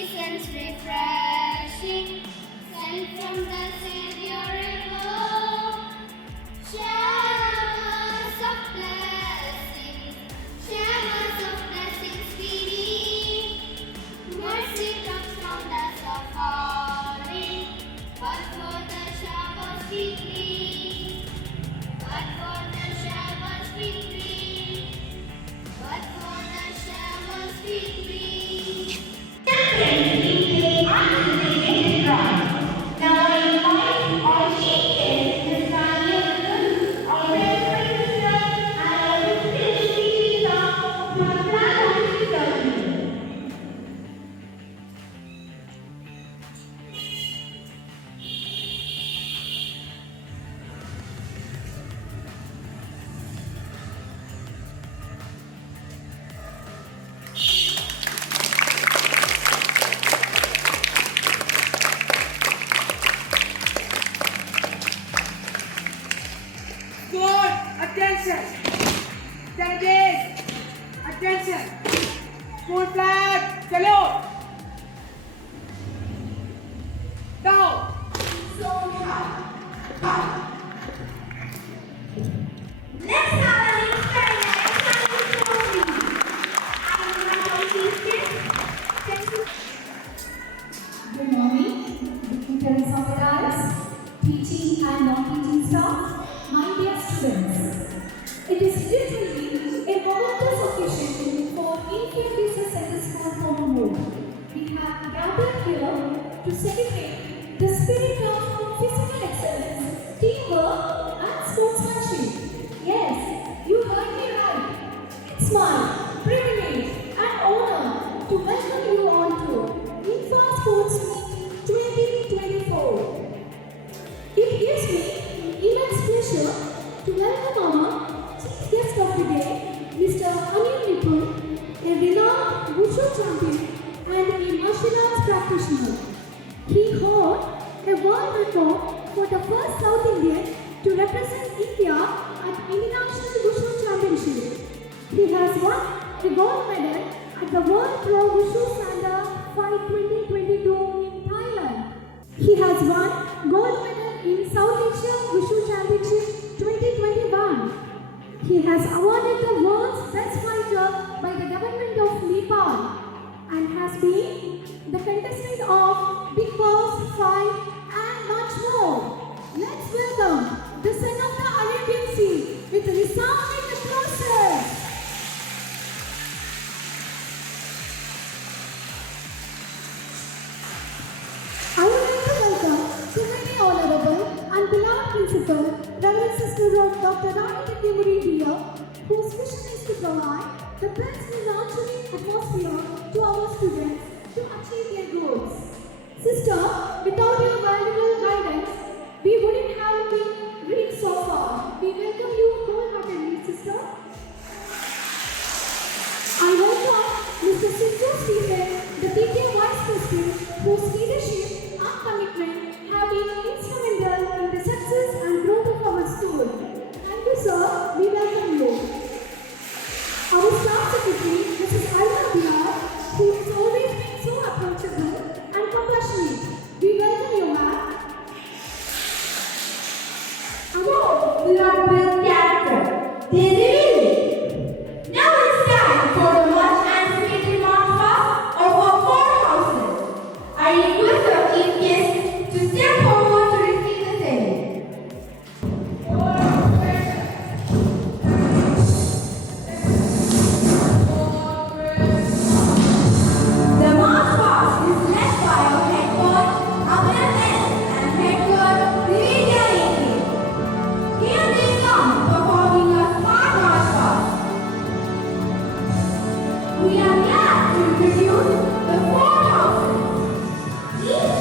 seasons refreshing, sent from the Savior above. Showers of blessings we need. Mercy comes from the suffering, but for the showers we plead. But for the showers we plead. But for the showers we plead. Squad, attention! Delegates, attention! School flag, salute! Down! Let's have an Good morning, dignitaries of the dais, teaching and non-teaching staff, my dear students. It is literally a momentous occasion for Indian Business Center School home rule. We have gathered here to celebrate the spirit of physical excellence, teamwork, and sportsmanship. Yes, you heard me right. It's my privilege and honor to welcome you all to Infa Sports Meet 2024. It gives me immense pleasure to welcome our chief guest of the day, Mr. Anil Nipun, a renowned Wushu champion and a martial arts practitioner. He holds a world record for the first South Indian to represent India at International Wushu Championship. He has won a gold medal at the World Pro Wushu Sanda Fight 2022 in Thailand. He has won gold medal in South Asia Wushu Championship 2021. He has awarded the world's best fighter by the government of Nepal and has been the contestant of Big Boss 5 and much more. Let's welcome the son of the Arabian Sea with resounding applause. I would like to welcome the very honorable and beloved principal, Reverend Sister of Dr. Rani Timuri Dia, whose mission is to provide the best nurturing atmosphere to our students to achieve their goals. Sister, without your valuable guidance, we wouldn't have been reached so far. We welcome you wholeheartedly, sister. I welcome Mr. Sidhu Stephen, the PTA Vice President, whose leadership and commitment have been instrumental in the success and growth of our school. Thank you, sir. We welcome you. Our staff secretary, Mrs. Alma Bilal, who has always been so approachable and compassionate. We welcome you, ma'am. Beloved character, they reveal it. Now it's time for the much anticipated march past of our four houses. I request our chief guest to step forward to receive the same. The march past is led by our head coach, Amir N, and head coach, Divya Eki. Here they come performing a smart march past. We are glad to introduce the four houses. Each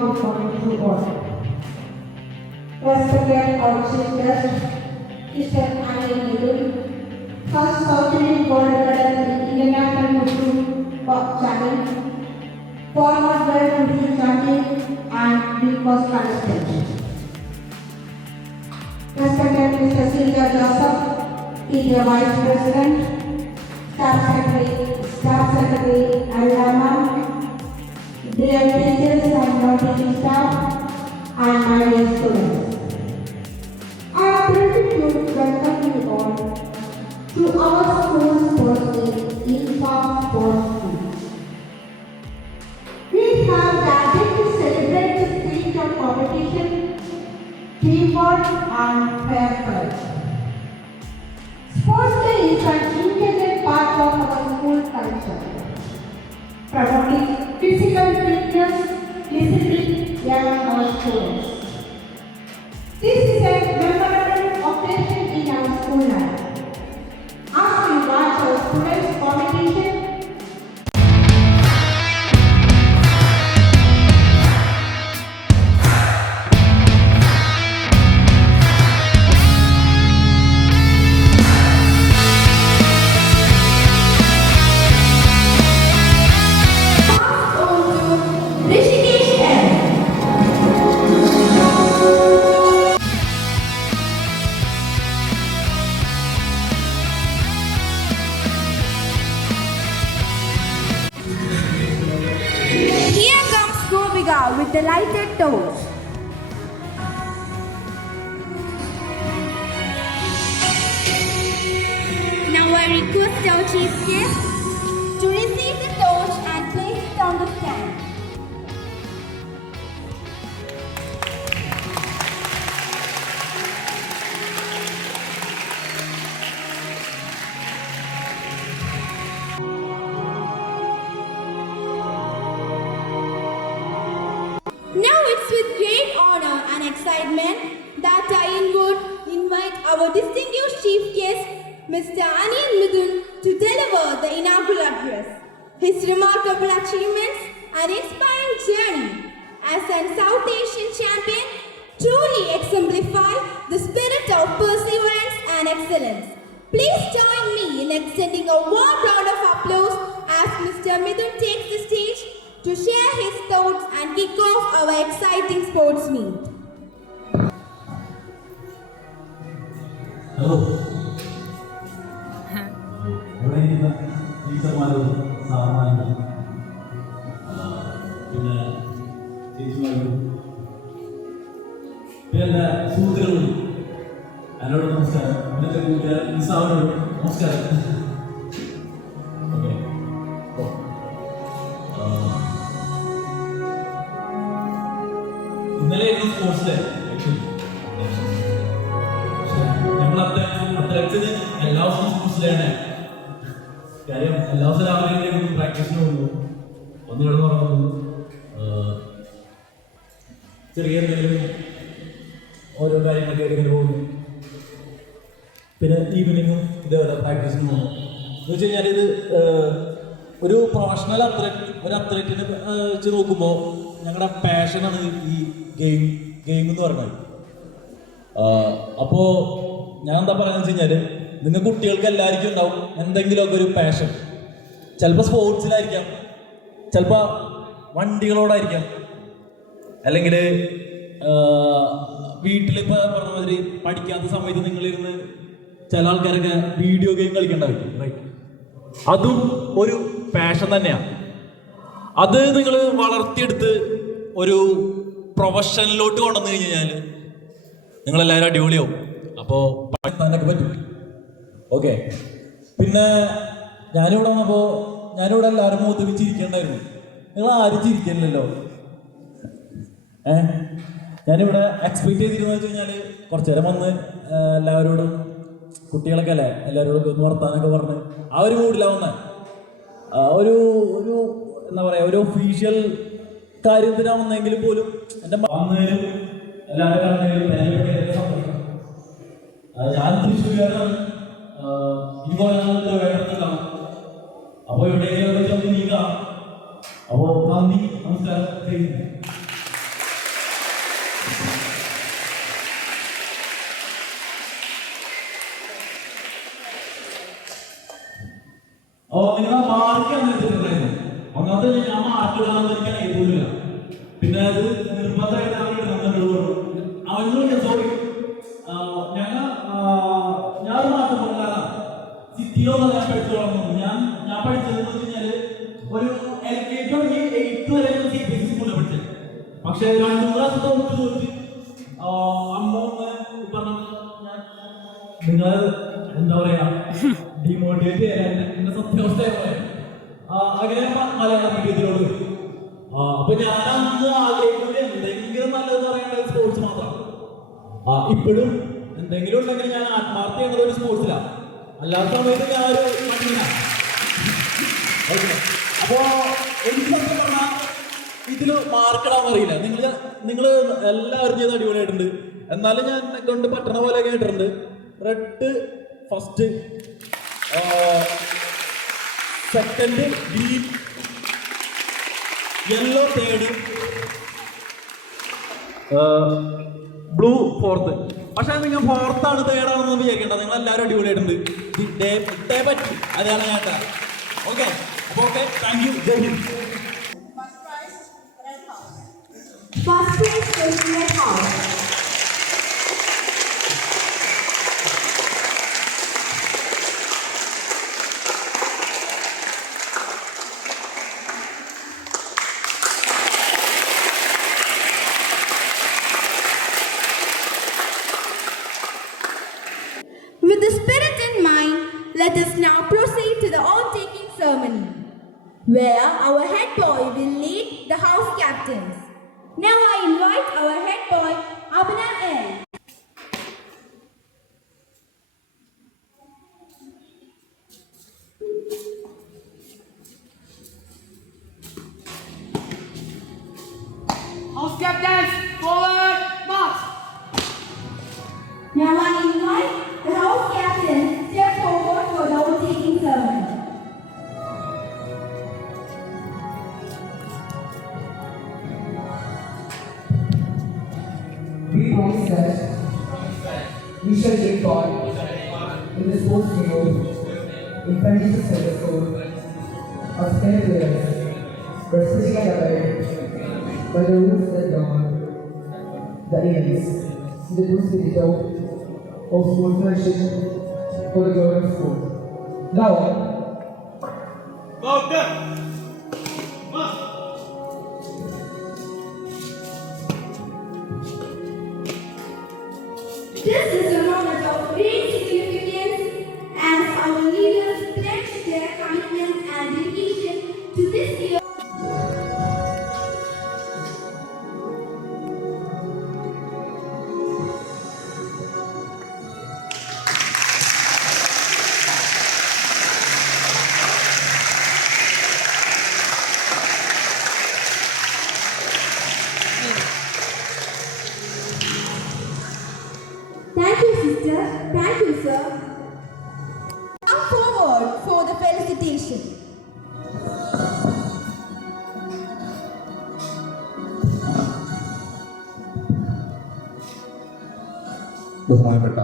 good morning to all. Respected our chief guest, Mr. Anil Nidhu, first South Indian gold medal in International Wushu Challenge, former world Wushu champion and Big Boss contestant. Respected Mr. Sylvia Joseph, Media Vice President, Staff Secretary Alama, dear teachers and non-teaching staff, and my dear students. I am thrilled to welcome you all to our school sports day in Farm Sports School. We have gathered to celebrate the spirit of competition, teamwork, and fair play. Sports day is an integral part of our school culture, promoting physical fitness, discipline among our students. This is a memorable occasion in our school life. As we watch our students' competition, Rishikesh M. Here comes Goviga with the lighted torch. Now I request our chief guest to receive the torch and place it on the stand. Now it's with great honor and excitement that I would invite our distinguished chief guest, Mr. Anil Midun, to deliver the inaugural address. His remarkable achievements and inspiring journey as an South Asian champion truly exemplify the spirit of perseverance and excellence. Please join me in extending a warm round of applause as Mr. Midun takes the stage to share his thoughts and kick off our exciting sports meet. Hello ഇവിടെ ഇരിക്കുന്ന ടീച്ചർമാരും സാറന്മാരും പിന്നെ ചേച്ചിമാരും പിന്നെ എൻ്റെ സുഹൃത്തുക്കളും എന്നോട് നമസ്കാരം പിന്നെ എൻ്റെ കൂട്ടുകാരൻ നിസാമിനോട് നമസ്കാരം. ഓക്കെ ഇന്നലെ സ്പോർട്സ് ഡേ ആക്ച്വലി അത്ലറ്റ്സിന് എല്ലാ ദിവസവും സ്പോർട്സ് ഡേ ആണ്. കാര്യം എല്ലാ ദിവസവും രാവിലെ പ്രാക്ടീസിന് പോകുന്നു, ഒന്ന് കിടന്ന് പറഞ്ഞു ചെറിയ എന്തെങ്കിലും ഓരോ കാര്യങ്ങളൊക്കെ ഇങ്ങനെ പോകുന്നു, പിന്നെ ഈവനിങ്ങും ഇതേപോലെ പ്രാക്ടീസിന് പോകുന്നു. എന്ന് വെച്ച് കഴിഞ്ഞാൽ ഇത് ഒരു പ്രൊഫഷണൽ അത്ലറ്റിനെ വെച്ച് നോക്കുമ്പോൾ ഞങ്ങളുടെ പാഷനാണ് ഈ ഗെയിം എന്ന് പറയുന്നത്. അപ്പോൾ ഞാൻ എന്താ പറയുന്നത് വെച്ച് കഴിഞ്ഞാൽ നിങ്ങൾ കുട്ടികൾക്ക് എല്ലാവർക്കും ഉണ്ടാവും എന്തെങ്കിലുമൊക്കെ ഒരു പാഷൻ. ചിലപ്പോൾ സ്പോർട്സിലായിരിക്കാം, ചിലപ്പോൾ വണ്ടികളോടായിരിക്കാം, അല്ലെങ്കിൽ വീട്ടിലിപ്പോൾ പറഞ്ഞ മാതിരി പഠിക്കാത്ത സമയത്ത് നിങ്ങളിരുന്ന് ചില ആൾക്കാരൊക്കെ വീഡിയോ ഗെയിം കളിക്കണ്ടാവും, റൈറ്റ്? അതും ഒരു പാഷൻ തന്നെയാണ്. അത് നിങ്ങൾ വളർത്തിയെടുത്ത് ഒരു പ്രൊഫഷനിലോട്ട് കൊണ്ടുവന്നു കഴിഞ്ഞാൽ നിങ്ങളെല്ലാവരും അടിപൊളിയാവും. അപ്പോൾ പഠിക്കാനൊക്കെ പറ്റും. ഓക്കെ, പിന്നെ ഞാനിവിടെ വന്നപ്പോൾ ഞാനിവിടെ എല്ലാവരും മുഖത്ത് ചിരിക്കണ്ടായിരുന്നു. നിങ്ങൾ ആരും ചിരിക്കുന്നില്ലല്ലോ. ഞാനിവിടെ എക്സ്പെക്ട് ചെയ്തിരുന്നു വെച്ച് കഴിഞ്ഞാൽ കുറച്ചു നേരം വന്ന് എല്ലാവരോടും, കുട്ടികളൊക്കെ അല്ലേ, എല്ലാവരോടും ഒന്ന് വർത്താനൊക്കെ പറഞ്ഞ് ആ ഒരു മൂഡിലാണ് വന്നത്. ഒരു എന്താ പറയുക, ഒരു ഒഫീഷ്യൽ കാര്യത്തിനാവുന്നെങ്കിലും പോലും എൻ്റെ വന്നതിലും എല്ലാവരും കാണുന്നതിലും സന്തോഷം. ഞാൻ തൃശ്ശൂരുകാരനാണ്, വേണ്ടത്തിലാണ്. അപ്പോൾ എവിടെയൊക്കെ നീങ്ങാം. അപ്പോൾ നന്ദി, നമസ്കാരം. നിങ്ങൾ മാർക്ക് വെച്ചിട്ടുണ്ടായിരുന്നു. ഒന്നാമത് ഞാൻ മാർക്ക് ഇടാമെന്ന് എനിക്ക് അറിയത്തില്ല. പിന്നെ അത് നിർബന്ധമായിട്ട് അവനോട് സോറി ഞാൻ മാർക്ക് കാരണം സിറ്റിയിലൊന്നും ഞാൻ പഠിച്ചു വളർന്നു. ഞാൻ പഠിച്ചതെന്ന് വെച്ച് കഴിഞ്ഞാല് ഒരു LKG തുടങ്ങി 8th വരെ CBSE സ്കൂളിൽ പഠിച്ചത്. പക്ഷെ 2 ക്ലാസ് തോറ്റ് അമ്മ പറഞ്ഞ നിങ്ങൾ എന്താ പറയാ ഡിമോട്ടിവേറ്റ് ചെയ്യാൻ എന്റെ സത്യാവസ്ഥയെ പറയാം. അങ്ങനെ മലയാളം മീഡിയത്തിലോട് അപ്പൊ ഞാൻ അന്ന് ആഗ്രഹിക്കുന്നത് എന്തെങ്കിലും നല്ലത് പറയേണ്ടത് സ്പോർട്സ് മാത്രമാണ്. ഇപ്പോഴും എന്തെങ്കിലും ഉണ്ടെങ്കിൽ ഞാൻ ആത്മാർത്ഥ ചെയ്യുന്നത് ഒരു സ്പോർട്സിലാണ്. അല്ലാത്ത സമയത്ത് ഞാനൊരു മണ്ണിനാണ്. അപ്പോ എനിക്ക് സത്യം പറഞ്ഞാൽ ഇതില് മാർക്കിടാൻ അറിയില്ല. നിങ്ങൾ എല്ലാവരും ചെയ്ത് അടിപൊളിയായിട്ടുണ്ട്. എന്നാലും ഞാൻ കൊണ്ട് പറ്റണ പോലെ കേട്ടിട്ടുണ്ട്. Red first, second green, yellow third, blue fourth. പക്ഷെ നിങ്ങൾ ഫോർത്താണ് തേർഡാണെന്ന് വിചാരിക്കേണ്ട. നിങ്ങൾ എല്ലാവരും അടിപൊളിയായിട്ടുണ്ട്. ഇട്ടേ പറ്റി, അതാണ് ഞാൻ. ഓക്കെ, അപ്പോൾ ഓക്കെ, താങ്ക് യു, ജയ് Hind. First place goes to Red House. With the spirit in mind, let us now proceed to the oath-taking ceremony, where our head boy will lead the house captains. Now I invite our head boy, Abhina L. House captains, forward, march. Now I invite the house captain to step forward for the oath-taking ceremony. We promise that we shall take part in the sports field in financial service code of 10 players, but physically abided by the rules that govern the events in the true spirit of sportsmanship for the government sport. Now, This is a moment of great significance as our leaders pledge their commitment and dedication to this year. Thank you, sister. Thank you, sir. Come forward for the felicitation. ബഹുമാനപ്പെട്ട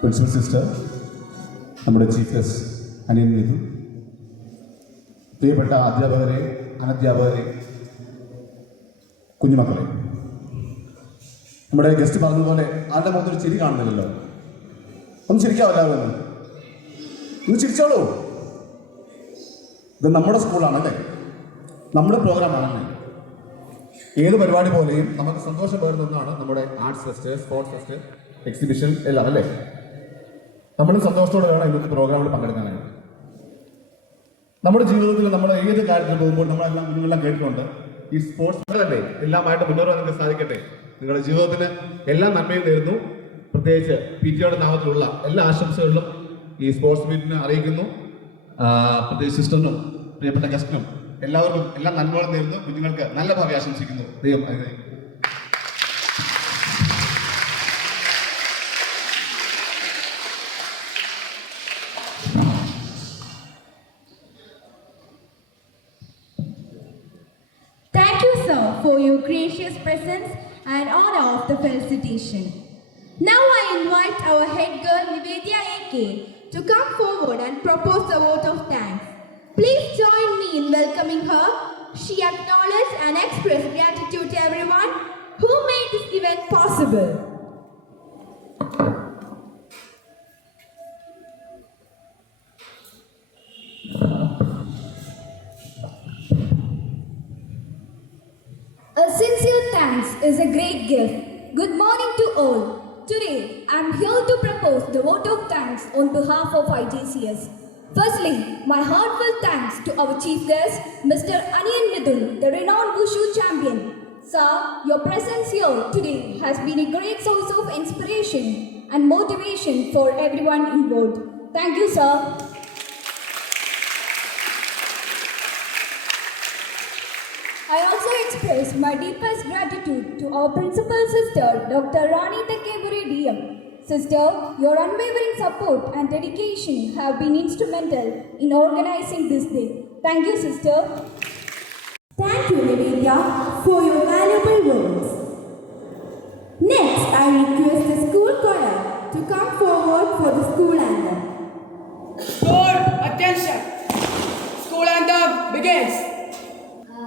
principal sister, നമ്മുടെ chief guest അനിയൻ മിഥു, പ്രിയപ്പെട്ട അധ്യാപകരെ, അനധ്യാപകരെ, കുഞ്ഞുമക്കളെ, നമ്മുടെ ഗസ്റ്റ് പറഞ്ഞതുപോലെ ആരുടെ മുഖത്തൊരു ചിരി കാണുന്നില്ലല്ലോ. ഒന്ന് ചിരിക്കാവല്ലോ, ഒന്ന് ചിരിച്ചോളൂ. ഇത് നമ്മുടെ സ്കൂളാണല്ലേ, നമ്മുടെ പ്രോഗ്രാമാണല്ലേ. ഏത് പരിപാടി പോലെയും നമുക്ക് സന്തോഷം പകരുന്ന ഒന്നാണ് നമ്മുടെ arts fest, sports fest, exhibition എല്ലാം അല്ലേ. നമ്മൾ സന്തോഷത്തോടെ വേണം ഇന്നത്തെ പ്രോഗ്രാമിൽ പങ്കെടുക്കാനായിട്ട്. നമ്മുടെ ജീവിതത്തിൽ നമ്മൾ ഏത് കാര്യത്തിൽ പോകുമ്പോൾ നമ്മളെല്ലാം കുഞ്ഞുങ്ങളെല്ലാം കേട്ടിട്ടുണ്ട്, ഈ സ്പോർട്സ് അല്ലേ എല്ലാമായിട്ട് മുന്നേറാൻ നിങ്ങൾക്ക് സാധിക്കട്ടെ. നിങ്ങളുടെ ജീവിതത്തിന് എല്ലാ നന്മയും നേരുന്നു. പ്രത്യേകിച്ച് PTOയുടെ നാമത്തിലുള്ള എല്ലാ ആശംസകളിലും ഈ സ്പോർട്സ് മീറ്റിനെ അറിയിക്കുന്നു. പ്രത്യേകിച്ച് സിസ്റ്ററിനും പ്രിയപ്പെട്ട ഗസ്റ്റിനും എല്ലാവർക്കും എല്ലാ നന്മകളും നേരുന്നു. കുഞ്ഞുങ്ങൾക്ക് നല്ല ഭാവി ആശംസിക്കുന്നു. ദൈവം അനുഗ്രഹിക്കട്ടെ. Thank you, sir, for your gracious presence and honor of the felicitation. Now I invite our head girl Nivedya AK to come forward and propose a vote of thanks. Please join me in welcoming her. She acknowledged and expressed gratitude to everyone who made this event possible. A sincere thanks is a great gift. Good morning to all. Today, I am here to propose the vote of thanks on behalf of IJCS. Firstly, my heartfelt thanks to our chief guest, Mr. Anian Midun, the renowned Wushu champion. Sir, your presence here today has been a great source of inspiration and motivation for everyone involved. Thank you, sir. I also express my deepest gratitude to our principal sister, Dr. Rani Tekeburi DM. Sister, your unwavering support and dedication have been instrumental in organizing this day. Thank you, sister. Thank you, Nivedya, for your valuable words. Next, I request the school choir to come forward for the school anthem. School, attention. School anthem begins.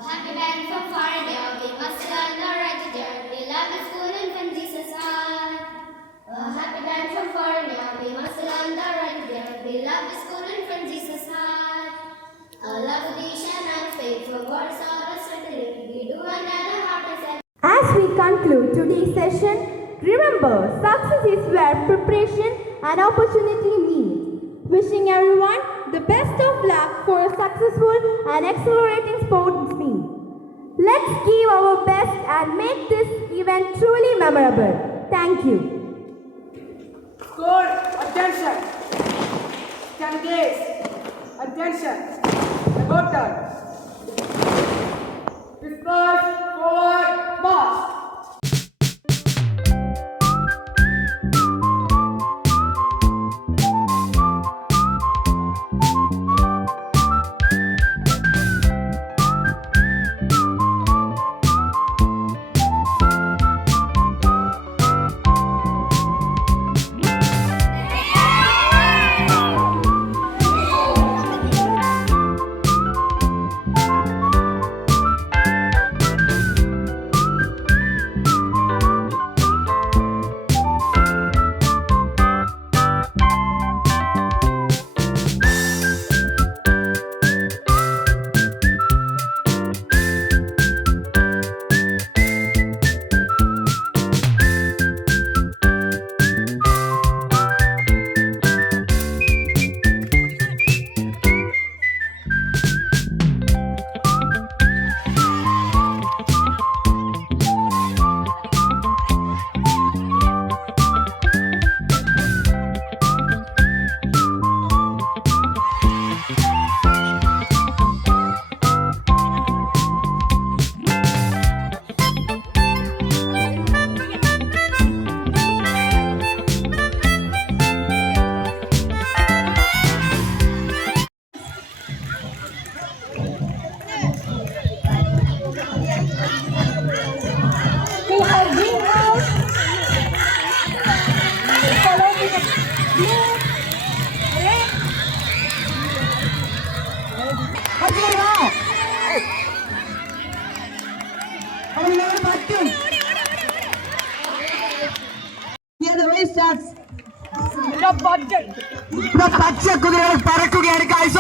Happy band from far and near, we must learn the right to dare. We love the school and from Jesus' heart. Happy band from far and near, we must learn the right to dare. We love the school and from Jesus' heart. Love, vision and faith for God is our strength. We do another heart and As we conclude today's session, remember, success is where preparation and opportunity meet. Wishing everyone the best of luck for a successful and accelerating sports meet. Let's give our best and make this event truly memorable. Thank you. School, attention. Candidates, attention. About time. Disperse, forward, march. The budget. പച്ച കുതിരകൾ പറക്കുകയാണ് guys.